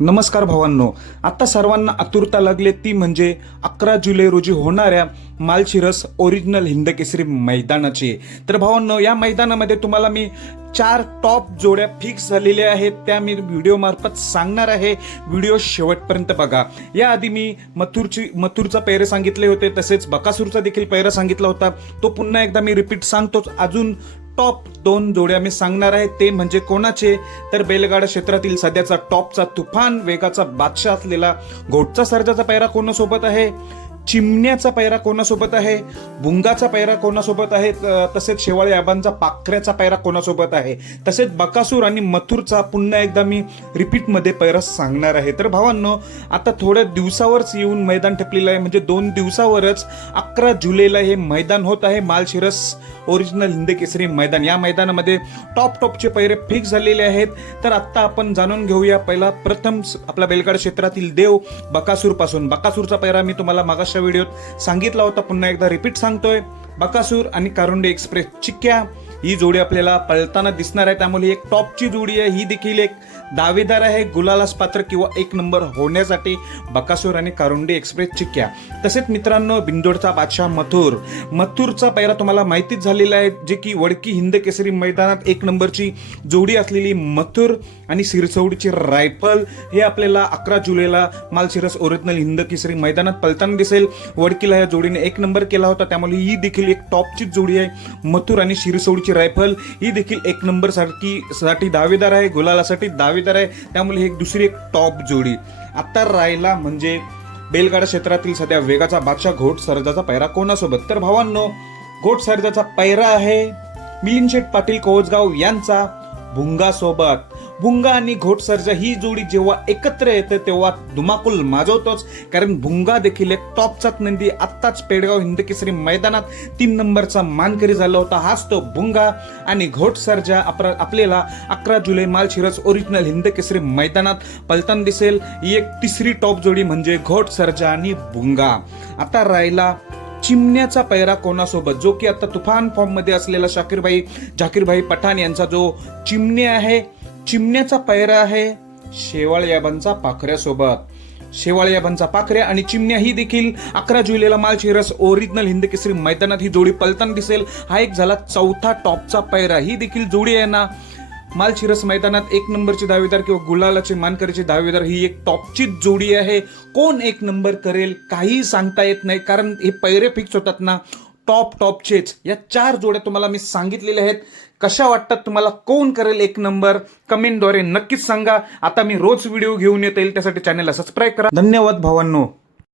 नमस्कार भावांनो. आता सर्वांना आतुरता लागले ती म्हणजे अकरा जुलै रोजी होणाऱ्या मालशिरस ओरिजिनल हिंदकेसरी मैदानाची. तर भावांनो या मैदानामध्ये तुम्हाला मी चार टॉप जोड्या फिक्स झालेल्या आहेत. त्या मी व्हिडिओमार्फत सांगणार आहे. व्हिडिओ शेवटपर्यंत बघा. याआधी मी मथुरची मथुरचा पैरे सांगितले होते. तसेच बकासूरचा देखील पैरा सांगितला होता. तो पुन्हा एकदा मी रिपीट सांगतोच. अजून टॉप दोन जोड्या मी सांगणार आहे. ते म्हणजे कोणाचे? तर बैलगाडा क्षेत्रातील सध्याचा टॉपचा तुफान वेगाचा बादशाह असलेला घोटचा सर्जाचा पैरा कोणासोबत आहे? चिमण्याचा पैरा कोणासोबत आहे? भुंगाचा पैरा कोणासोबत आहे? तसेच शेवाळे आबांचा पाखऱ्याचा पैरा कोणासोबत आहे? तसेच बकासूर आणि मथुरचा पुन्हा एकदा मी रिपीटमध्ये पैरा सांगणार आहे. तर भावांनो आता थोड्या दिवसावरच येऊन मैदान ठेपलेलं आहे. म्हणजे दोन दिवसावरच अकरा जुलैला हे मैदान होत आहे. मालशिरस ओरिजिनल हिंदकेसरी मैदान. या मैदानामध्ये टॉप टॉपचे पैरे फिक्स झालेले आहेत. तर आत्ता आपण जाणून घेऊया पहिला प्रथम आपल्या बेलगाड क्षेत्रातील देव बकासूरपासून. बकासूरचा पैरा मी तुम्हाला मागच्या व्हिडिओत सांगितला होता. पुन्हा एकदा रिपीट सांगतोय. बकासूर आणि कारुंडे एक्सप्रेस. चिक्क्या. ही जोडी आपल्याला पळताना दिसणार आहे. त्यामुळे एक टॉपची जोडी आहे. ही देखील एक दावेदार आहे. गुलालास पात्र किंवा एक नंबर होण्यासाठी बकासूर आणि कारुंडी एक्सप्रेस चिक्क्या. तसेच मित्रांनो बिंदोडचा बादशाह मथुर. मथुरचा पैरा तुम्हाला माहितीच झालेला आहे जे की वडकी हिंद केसरी मैदानात एक नंबरची जोडी असलेली मथुर आणि सिरसौडीची रायफल हे आपल्याला अकरा जुलैला मालशिरस ओरिजिनल हिंद केसरी मैदानात पलताना दिसेल. वडकीला या जोडीने एक नंबर केला होता. त्यामुळे ही देखील एक टॉपची जोडी आहे. मथुर आणि शिरसोडीची रायफल ही देखील एक नंबरसाठी साठी दावेदार आहे गुलालासाठी दावेदार आहे. त्यामुळे ही एक दुसरी एक टॉप जोडी. आता राहिला म्हणजे बेलगाडा क्षेत्रातील सध्या वेगाचा बादशाह घोट सरजाचा पैरा कोणासोबत? तर भावांनो घोट सरजाचा पैरा आहे मिलिंद शेठ पाटील कोवजगाव यांचा. भुंगासोबत. भुंगा आणि घोटसरजा ही जोडी जेव्हा एकत्र येते तेव्हा धुमाकूल माजवतोच. कारण भुंगा देखील एक टॉपचाच नंदी. आत्ताच पेडगाव हिंद केसरी मैदानात तीन नंबरचा मानकरी झाला होता. हाच तो भुंगा आणि घोटसरजा सर्जा आपल्याला अकरा जुलै मालशिरस ओरिजिनल हिंद केसरी मैदानात पलताना दिसेल. ही एक तिसरी टॉप जोडी म्हणजे घोटसरजा आणि भुंगा. आता राहिला चिमण्याचा पैरा कोणासोबत? जो की आता तुफान फॉर्ममध्ये असलेला शाकीरभाई झाकीरभाई पठाण यांचा जो चिमणे आहे चिमण्याचा पैरा आहे शेवाळ याबांचा पाखऱ्यासोबत. शेवाळ याबांचा पाखऱ्या आणि चिमण्या ही देखील अकरा जुलैला मालशिरस ओरिजिनल हिंद केसरी मैदानात ही जोडी पलताना दिसेल. हा एक झाला चौथा टॉपचा पैरा. ही देखील जोडी आहे ना. मालशिरस मैदानात एक नंबरची दावेदार किंवा गुलालाचे मानकरीचे दावेदार ही एक टॉपचीच जोडी आहे. कोण एक नंबर करेल काही सांगता येत नाही कारण हे पैरे फिक्स होतात ना. टॉप टॉपचेच या चार जोड्या तुम्हाला मी सांगितलेल्या आहेत. कशा वाटतात तुम्हाला? कोण करेल एक नंबर? कमेंटद्वारे नक्कीच सांगा. आता मी रोज व्हिडिओ घेऊन येता. येईल त्यासाठी चॅनलला सबस्क्राईब करा. धन्यवाद भावांनो.